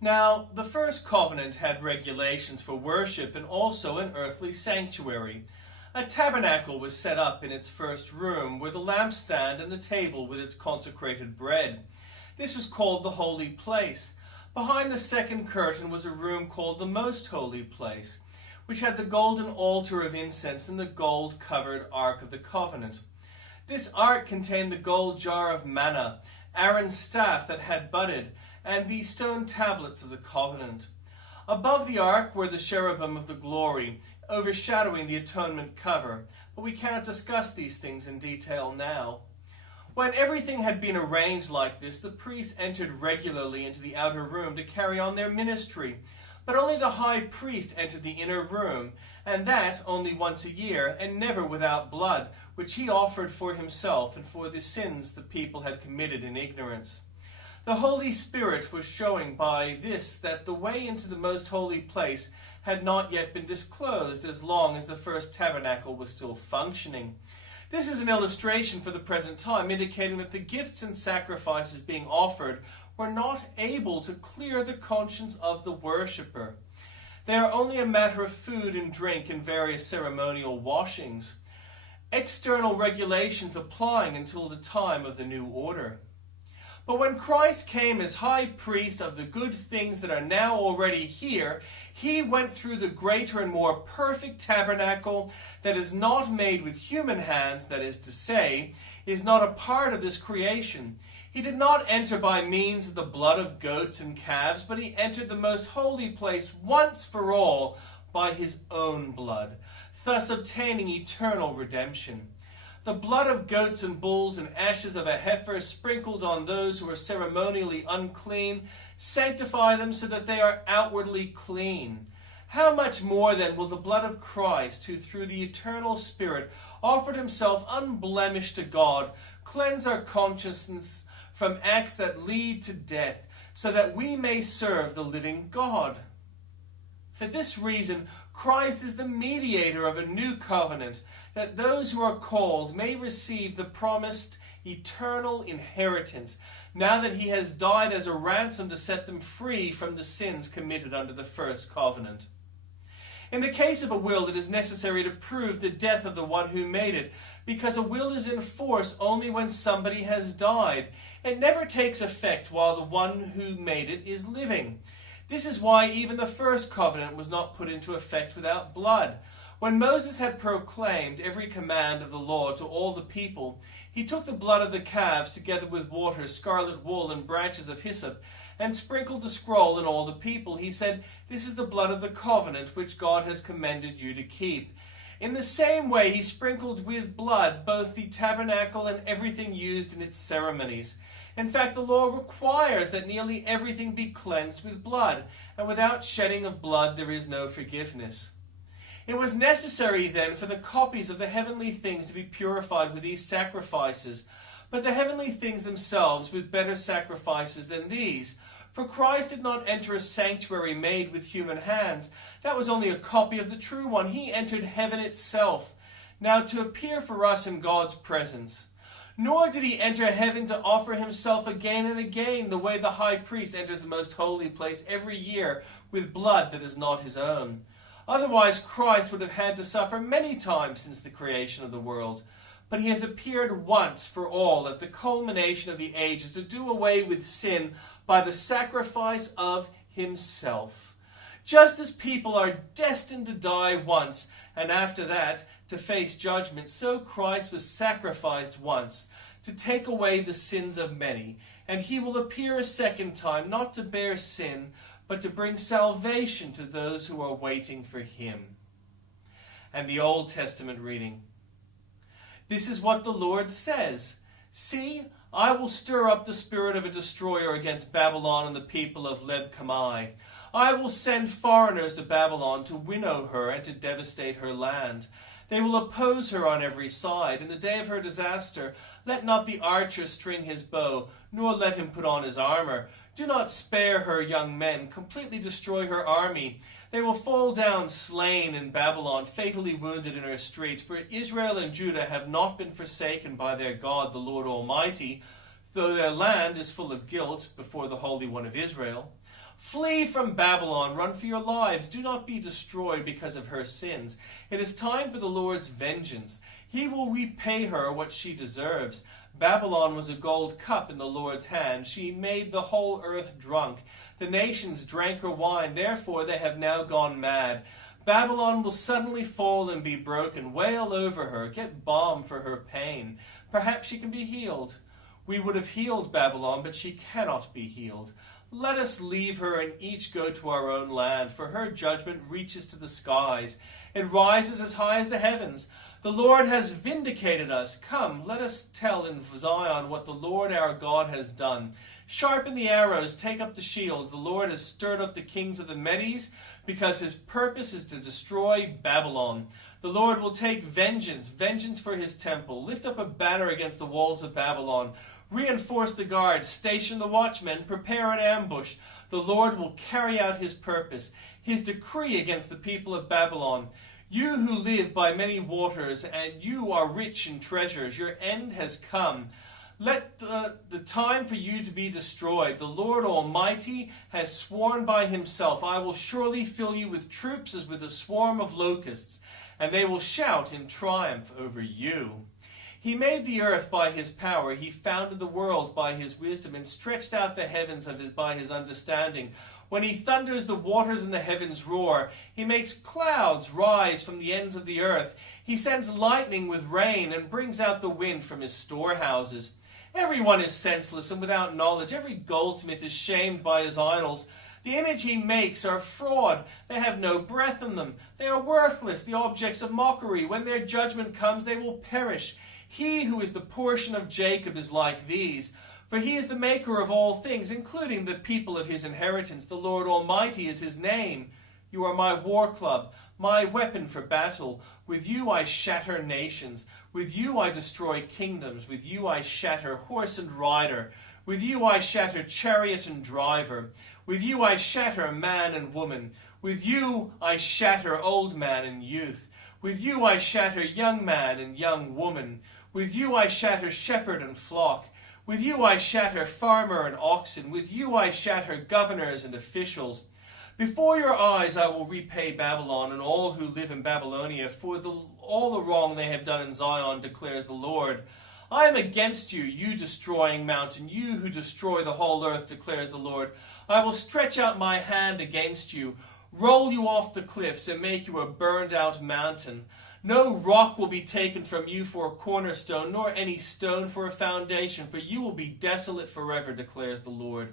Now, the first covenant had regulations for worship and also an earthly sanctuary. A tabernacle was set up in its first room, with a lampstand and the table with its consecrated bread. This was called the holy place. Behind the second curtain was a room called the most holy place, which had the golden altar of incense and the gold-covered Ark of the Covenant. This ark contained the gold jar of manna, Aaron's staff that had budded, and the stone tablets of the covenant. Above the ark were the cherubim of the glory, overshadowing the atonement cover, but we cannot discuss these things in detail now. When everything had been arranged like this, the priests entered regularly into the outer room to carry on their ministry, but only the high priest entered the inner room, and that only once a year, and never without blood, which he offered for himself and for the sins the people had committed in ignorance. The Holy Spirit was showing by this that the way into the most holy place had not yet been disclosed as long as the first tabernacle was still functioning. This is an illustration for the present time, indicating that the gifts and sacrifices being offered were not able to clear the conscience of the worshipper. They are only a matter of food and drink and various ceremonial washings, external regulations applying until the time of the new order. But when Christ came as high priest of the good things that are now already here, he went through the greater and more perfect tabernacle that is not made with human hands, that is to say, is not a part of this creation. He did not enter by means of the blood of goats and calves, but he entered the most holy place once for all by his own blood, thus obtaining eternal redemption. The blood of goats and bulls and ashes of a heifer sprinkled on those who are ceremonially unclean sanctify them so that they are outwardly clean. How much more then will the blood of Christ, who through the eternal Spirit offered himself unblemished to God, cleanse our conscience from acts that lead to death, so that we may serve the living God? For this reason, Christ is the mediator of a new covenant, that those who are called may receive the promised eternal inheritance, now that he has died as a ransom to set them free from the sins committed under the first covenant. In the case of a will, it is necessary to prove the death of the one who made it, because a will is in force only when somebody has died. It never takes effect while the one who made it is living. This is why even the first covenant was not put into effect without blood. When Moses had proclaimed every command of the law to all the people, he took the blood of the calves together with water, scarlet wool, and branches of hyssop, and sprinkled the scroll on all the people. He said, "This is the blood of the covenant which God has commanded you to keep." In the same way, he sprinkled with blood both the tabernacle and everything used in its ceremonies. In fact, the law requires that nearly everything be cleansed with blood, and without shedding of blood there is no forgiveness. It was necessary then for the copies of the heavenly things to be purified with these sacrifices, but the heavenly things themselves with better sacrifices than these. For Christ did not enter a sanctuary made with human hands. That was only a copy of the true one. He entered heaven itself, now to appear for us in God's presence. Nor did he enter heaven to offer himself again and again, the way the high priest enters the most holy place every year with blood that is not his own. Otherwise, Christ would have had to suffer many times since the creation of the world. But he has appeared once for all at the culmination of the ages to do away with sin by the sacrifice of himself. Just as people are destined to die once, and after that to face judgment, so Christ was sacrificed once to take away the sins of many, and he will appear a second time, not to bear sin, but to bring salvation to those who are waiting for him. And the Old Testament reading. This is what the Lord says. See, I will stir up the spirit of a destroyer against Babylon and the people of Leb-Kamai. I will send foreigners to Babylon to winnow her and to devastate her land. They will oppose her on every side. In the day of her disaster, let not the archer string his bow, nor let him put on his armor. Do not spare her young men. Completely destroy her army. They will fall down slain in Babylon, fatally wounded in her streets. For Israel and Judah have not been forsaken by their God, the Lord Almighty, though their land is full of guilt before the Holy One of Israel. Flee Flee from Babylon, run for your lives. Do not be destroyed because of her sins. It is time for the Lord's vengeance. He will repay her what she deserves. Babylon was a gold cup in the Lord's hand. She made the whole earth drunk. The nations drank her wine, therefore they have now gone mad. Babylon will suddenly fall and be broken. Wail over her. Get balm for her pain. Perhaps she can be healed. We would have healed Babylon, but she cannot be healed. Let us leave her and each go to our own land, for her judgment reaches to the skies. It rises as high as the heavens. The Lord has vindicated us. Come, let us tell in Zion what the Lord our God has done. Sharpen the arrows, take up the shields. The Lord has stirred up the kings of the Medes, because his purpose is to destroy Babylon. The Lord will take vengeance for his temple. Lift up a banner against the walls of Babylon. Reinforce the guards, station the watchmen, prepare an ambush. The Lord will carry out his purpose, his decree against the people of Babylon. You who live by many waters, and you are rich in treasures, your end has come. Let the time for you to be destroyed. The Lord Almighty has sworn by himself, I will surely fill you with troops as with a swarm of locusts, and they will shout in triumph over you. He made the earth by his power. He founded the world by his wisdom and stretched out the heavens by his understanding. When he thunders, the waters in the heavens roar. He makes clouds rise from the ends of the earth. He sends lightning with rain and brings out the wind from his storehouses. Everyone is senseless and without knowledge. Every goldsmith is shamed by his idols. The image he makes are fraud. They have no breath in them. They are worthless, the objects of mockery. When their judgment comes, they will perish. He who is the portion of Jacob is like these, for he is the maker of all things, including the people of his inheritance. The Lord Almighty is his name. You are my war club, my weapon for battle. With you I shatter nations. With you I destroy kingdoms. With you I shatter horse and rider. With you I shatter chariot and driver. With you I shatter man and woman. With you I shatter old man and youth. With you I shatter young man and young woman. With you I shatter shepherd and flock. With you I shatter farmer and oxen. With you I shatter governors and officials. Before your eyes I will repay Babylon and all who live in Babylonia for all the wrong they have done in Zion, declares the Lord. I am against you, you destroying mountain, you who destroy the whole earth, declares the Lord. I will stretch out my hand against you, roll you off the cliffs, and make you a burned-out mountain. No rock will be taken from you for a cornerstone, nor any stone for a foundation, for you will be desolate forever, declares the Lord.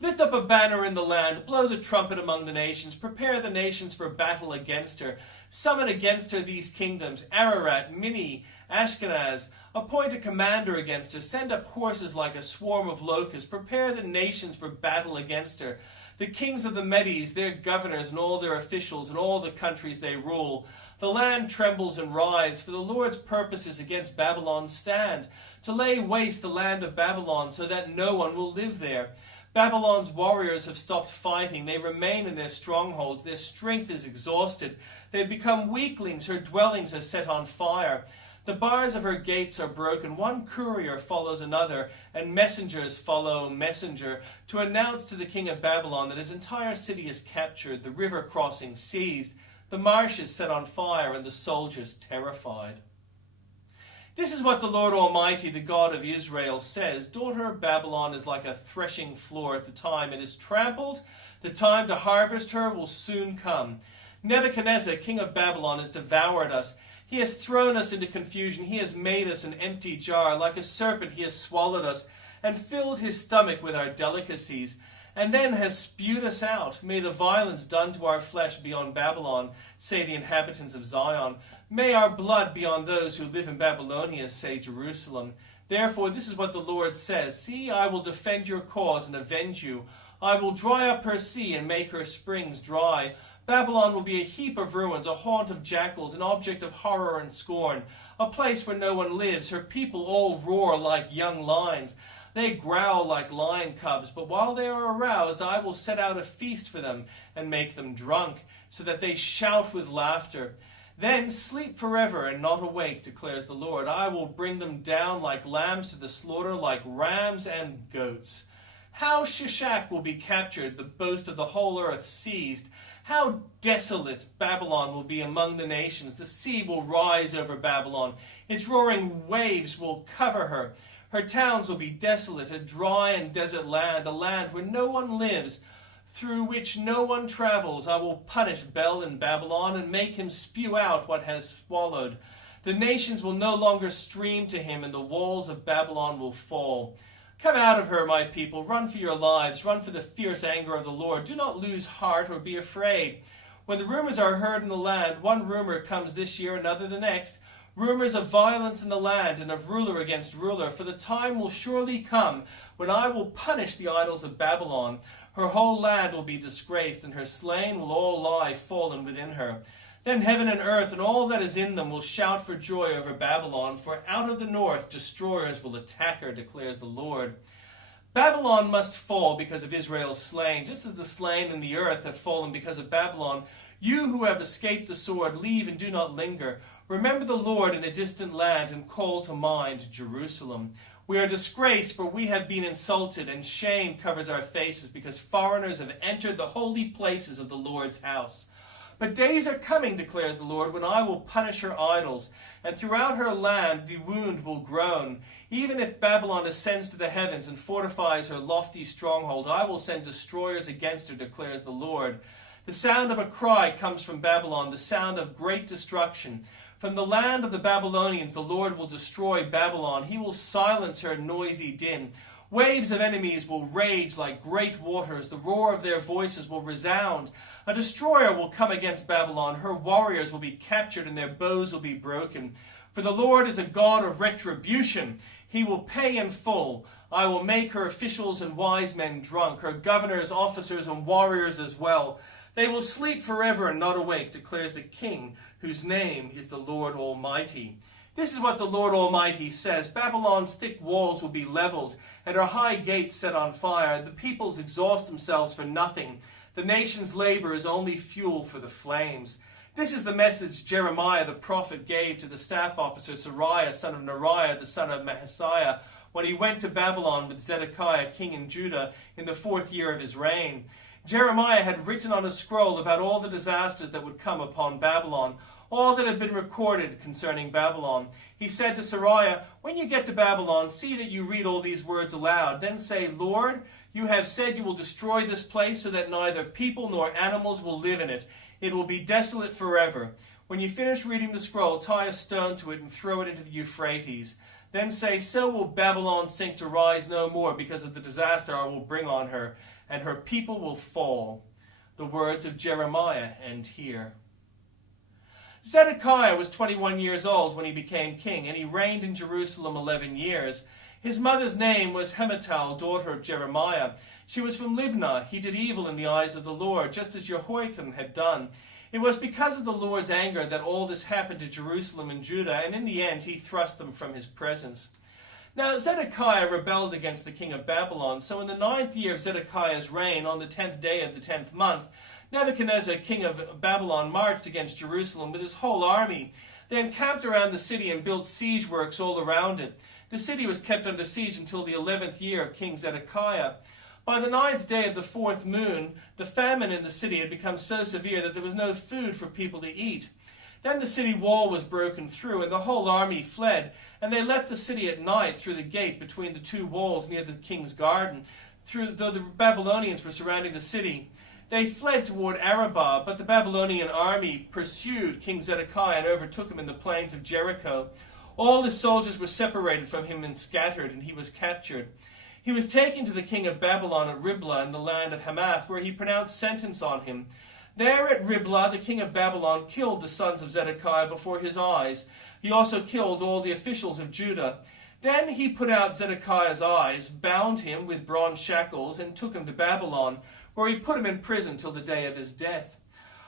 Lift up a banner in the land, blow the trumpet among the nations, prepare the nations for battle against her. Summon against her these kingdoms, Ararat, Minni, Ashkenaz. Appoint a commander against her, send up horses like a swarm of locusts, prepare the nations for battle against her. The kings of the Medes, their governors and all their officials and all the countries they rule. The land trembles and writhes, for the Lord's purposes against Babylon stand, to lay waste the land of Babylon so that no one will live there. Babylon's warriors have stopped fighting. They remain in their strongholds. Their strength is exhausted. They have become weaklings. Her dwellings are set on fire. The bars of her gates are broken. One courier follows another, and messengers follow messenger, to announce to the king of Babylon that his entire city is captured, the river crossing seized, the marshes set on fire, and the soldiers terrified. This is what the Lord Almighty, the God of Israel, says. Daughter of Babylon is like a threshing floor at the time it is trampled. The time to harvest her will soon come. Nebuchadnezzar, king of Babylon, has devoured us. He has thrown us into confusion. He has made us an empty jar. Like a serpent he has swallowed us and filled his stomach with our delicacies, and then has spewed us out. May the violence done to our flesh be on Babylon, say the inhabitants of Zion. May our blood be on those who live in Babylonia, say Jerusalem. Therefore, this is what the Lord says. See, I will defend your cause and avenge you. I will dry up her sea and make her springs dry. Babylon will be a heap of ruins, a haunt of jackals, an object of horror and scorn, a place where no one lives. Her people all roar like young lions. They growl like lion cubs, but while they are aroused, I will set out a feast for them and make them drunk, so that they shout with laughter. Then sleep forever and not awake, declares the Lord. I will bring them down like lambs to the slaughter, like rams and goats. How Shishak will be captured, the boast of the whole earth seized. How desolate Babylon will be among the nations. The sea will rise over Babylon. Its roaring waves will cover her. Her towns will be desolate, a dry and desert land, a land where no one lives, through which no one travels. I will punish Bel in Babylon and make him spew out what has swallowed. The nations will no longer stream to him, and the walls of Babylon will fall. Come out of her, my people. Run for your lives. Run for the fierce anger of the Lord. Do not lose heart or be afraid. When the rumors are heard in the land, one rumor comes this year, another the next. Rumors of violence in the land and of ruler against ruler. For the time will surely come when I will punish the idols of Babylon. Her whole land will be disgraced, and her slain will all lie fallen within her. Then heaven and earth and all that is in them will shout for joy over Babylon, for out of the north destroyers will attack her, declares the Lord. Babylon must fall because of Israel's slain, just as the slain in the earth have fallen because of Babylon. You who have escaped the sword, leave and do not linger. Remember the Lord in a distant land and call to mind Jerusalem. We are disgraced, for we have been insulted, and shame covers our faces because foreigners have entered the holy places of the Lord's house. But days are coming, declares the Lord, when I will punish her idols, and throughout her land the wound will groan. Even if Babylon ascends to the heavens and fortifies her lofty stronghold, I will send destroyers against her, declares the Lord. The sound of a cry comes from Babylon, the sound of great destruction. From the land of the Babylonians the Lord will destroy Babylon. He will silence her noisy din. Waves of enemies will rage like great waters. The roar of their voices will resound. A destroyer will come against Babylon. Her warriors will be captured and their bows will be broken. For the Lord is a God of retribution. He will pay in full. I will make her officials and wise men drunk, her governors, officers, and warriors as well. They will sleep forever and not awake, declares the King, whose name is the Lord Almighty. This is what the Lord Almighty says. Babylon's thick walls will be leveled, and her high gates set on fire. The peoples exhaust themselves for nothing. The nation's labor is only fuel for the flames. This is the message Jeremiah the prophet gave to the staff officer Seraiah, son of Neriah, the son of Mahasiah, when he went to Babylon with Zedekiah, king in Judah, in the 4th year of his reign. Jeremiah had written on a scroll about all the disasters that would come upon Babylon, all that had been recorded concerning Babylon. He said to Seraiah, when you get to Babylon, see that you read all these words aloud. Then say, Lord, you have said you will destroy this place so that neither people nor animals will live in it. It will be desolate forever. When you finish reading the scroll, tie a stone to it and throw it into the Euphrates. Then say, so will Babylon sink to rise no more because of the disaster I will bring on her, and her people will fall. The words of Jeremiah end here. Zedekiah was 21 years old when he became king, and he reigned in Jerusalem 11 years. His mother's name was Hamutal, daughter of Jeremiah. She was from Libnah. He did evil in the eyes of the Lord, just as Jehoiakim had done. It was because of the Lord's anger that all this happened to Jerusalem and Judah, and in the end he thrust them from his presence. Now Zedekiah rebelled against the king of Babylon, so in the 9th year of Zedekiah's reign, on the 10th day of the 10th month, Nebuchadnezzar, king of Babylon, marched against Jerusalem with his whole army. They encamped around the city and built siege works all around it. The city was kept under siege until the 11th year of King Zedekiah. By the 9th day of the 4th moon, the famine in the city had become so severe that there was no food for people to eat. Then the city wall was broken through, and the whole army fled, and they left the city at night through the gate between the two walls near the king's garden, though the Babylonians were surrounding the city. They fled toward Arabah, but the Babylonian army pursued King Zedekiah and overtook him in the plains of Jericho. All his soldiers were separated from him and scattered, and he was captured. He was taken to the king of Babylon at Riblah in the land of Hamath, where he pronounced sentence on him. There at Riblah, the king of Babylon killed the sons of Zedekiah before his eyes. He also killed all the officials of Judah. Then he put out Zedekiah's eyes, bound him with bronze shackles, and took him to Babylon, where he put him in prison till the day of his death.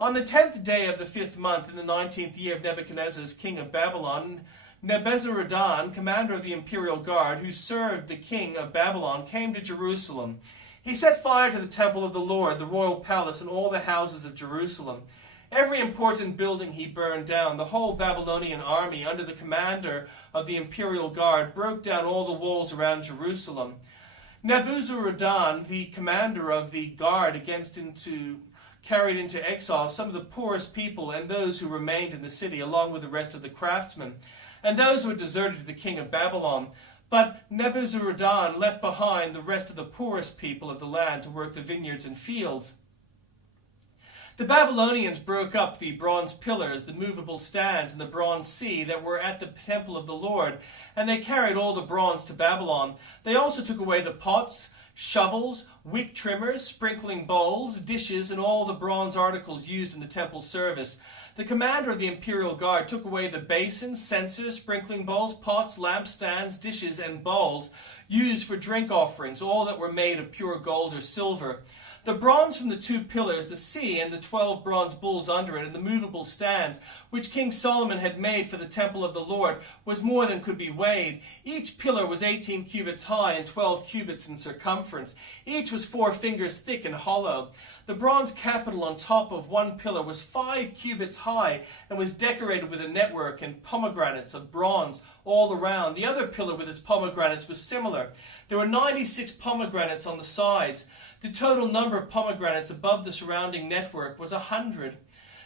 On the 10th day of the 5th month, in the 19th year of Nebuchadnezzar, king of Babylon, Nebuzaradan, commander of the imperial guard, who served the king of Babylon, came to Jerusalem. He set fire to the temple of the Lord, the royal palace, and all the houses of Jerusalem. Every important building he burned down. The whole Babylonian army, under the commander of the imperial guard, broke down all the walls around Jerusalem. Nebuzaradan, the commander of the guard carried into exile some of the poorest people and those who remained in the city, along with the rest of the craftsmen, and those who had deserted to the king of Babylon. But Nebuzaradan left behind the rest of the poorest people of the land to work the vineyards and fields. The Babylonians broke up the bronze pillars, the movable stands, and the bronze sea that were at the temple of the Lord, and they carried all the bronze to Babylon. They also took away the pots, shovels, wick trimmers, sprinkling bowls, dishes, and all the bronze articles used in the temple service. The commander of the imperial guard took away the basins, censers, sprinkling bowls, pots, lampstands, dishes, and bowls used for drink offerings, all that were made of pure gold or silver. The bronze from the 2 pillars, the sea, and the 12 bronze bulls under it, and the movable stands, which King Solomon had made for the temple of the Lord, was more than could be weighed. Each pillar was 18 cubits high and 12 cubits in circumference. Each was 4 fingers thick and hollow. The bronze capital on top of one pillar was 5 cubits high and was decorated with a network and pomegranates of bronze all around. The other pillar with its pomegranates was similar. There were 96 pomegranates on the sides. The total number of pomegranates above the surrounding network was 100.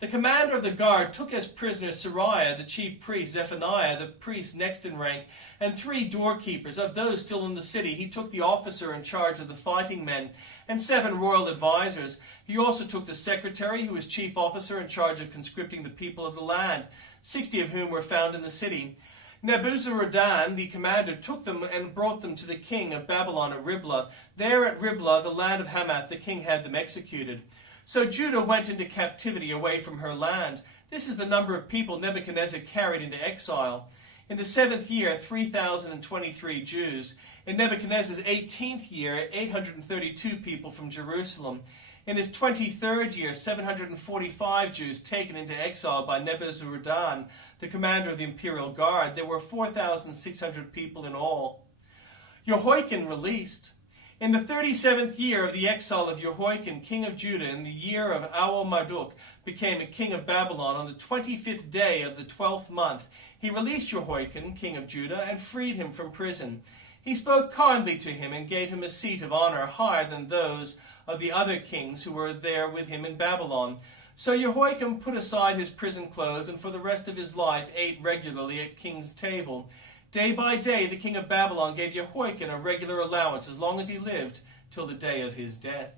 The commander of the guard took as prisoners Sariah, the chief priest, Zephaniah, the priest next in rank, and 3 doorkeepers. Of those still in the city, he took the officer in charge of the fighting men, and 7 royal advisors. He also took the secretary, who was chief officer in charge of conscripting the people of the land, 60 of whom were found in the city. Nebuzaradan, the commander, took them and brought them to the king of Babylon at Riblah. There at Riblah, the land of Hamath, the king had them executed. So Judah went into captivity away from her land. This is the number of people Nebuchadnezzar carried into exile. In the 7th year, 3,023 Jews. In Nebuchadnezzar's 18th year, 832 people from Jerusalem. In his 23rd year, 745 Jews taken into exile by Nebuzaradan, the commander of the imperial guard. There were 4,600 people in all. Jehoiakim released. In the 37th year of the exile of Jehoiakim, king of Judah, in the year of Marduk, became a king of Babylon, on the 25th day of the 12th month, he released Jehoiakim, king of Judah, and freed him from prison. He spoke kindly to him and gave him a seat of honor higher than those of the other kings who were there with him in Babylon. So Jehoiakim put aside his prison clothes and for the rest of his life ate regularly at king's table. Day by day the king of Babylon gave Jehoiakim a regular allowance as long as he lived till the day of his death.